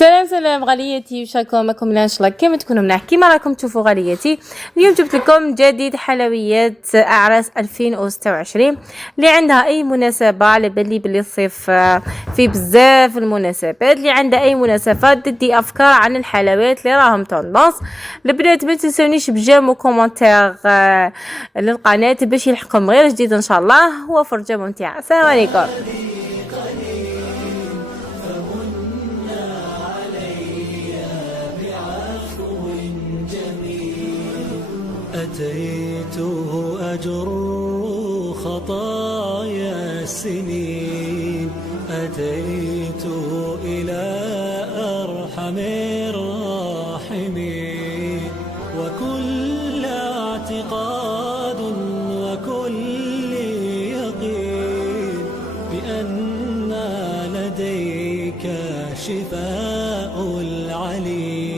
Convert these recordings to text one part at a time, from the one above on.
سلام غاليتي، وش راكم؟ معكم ان شاء الله كيما تكونوا ملاح كيما راكم تشوفوا غاليتي. اليوم جبت لكم جديد حلويات اعراس 2026 اللي عندها اي مناسبه. على بالي الصيف في بزاف المناسبات، اللي عندها اي مناسبات تدي افكار عن الحلويات اللي راهم توندونس. البنات ما تنسونيش بجيم وكومنتير للقناه باش يلحقكم غير جديد ان شاء الله. وفرجه ممتعه. السلام عليكم. أتيت أجر خطايا السنين، أتيت إلى أرحم الراحمين، وكل اعتقاد وكل يقين بأن لديك شفاء العليم.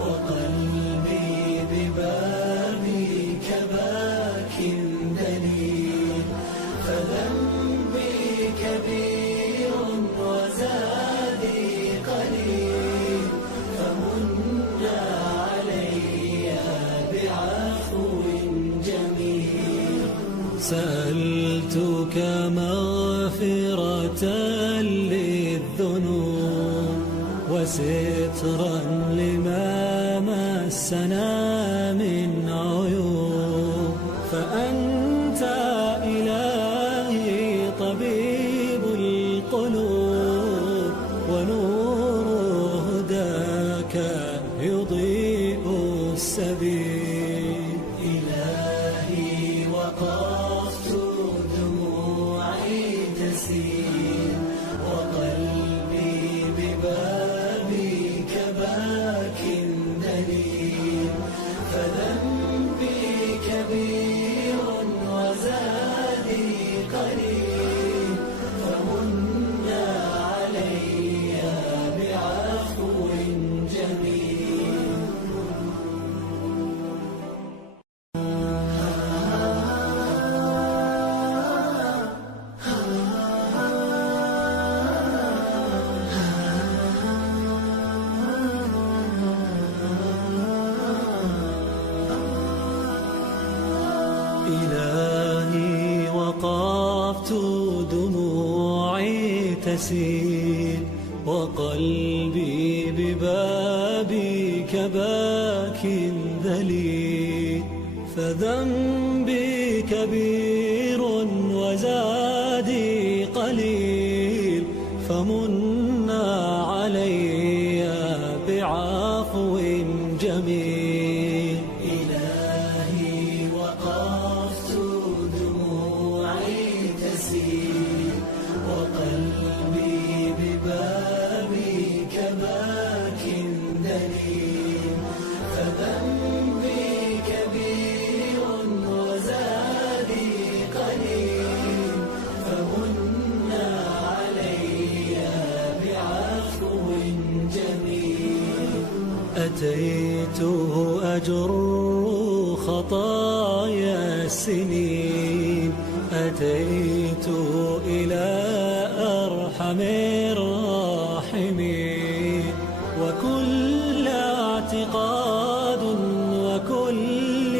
وقلبي ببابك باك دليل، فذنبي كبير وزادي قليل، فمن علي بعفو جميل. سألتك مغفرة للذنوب وسترا لما مسنا من عيوب، فأنت إلهي طبيب القلوب، ونور هداك يضيء السبيل. إلهي وقفت دموعي تسيل، وقلبي ببابك باك دليل، فذنبي كبير وزادي قليل، فمن علي بعفو جميل. إلهي وقفت دموعي تسيل، وقلبي ببابك باك ذليل، فذنبي كبير وزادي قليل، فمن علي بعفو جميل. إلهي وقفت دموعي تسيل، وقلبي ببابك باك دليل، فذنبي كبير وزادي قليل، فمن علي بعفو جميل. أتيت أجر خطايا السنين، أتيت إلى أرحم الراحمين، وكل اعتقاد وكل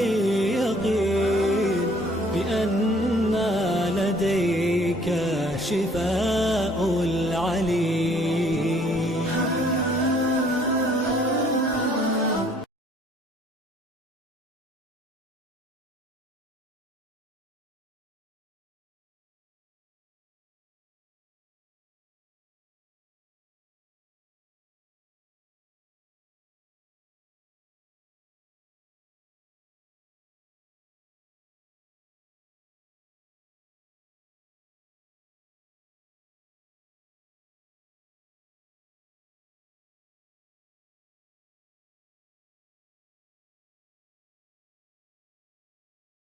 يقين بأن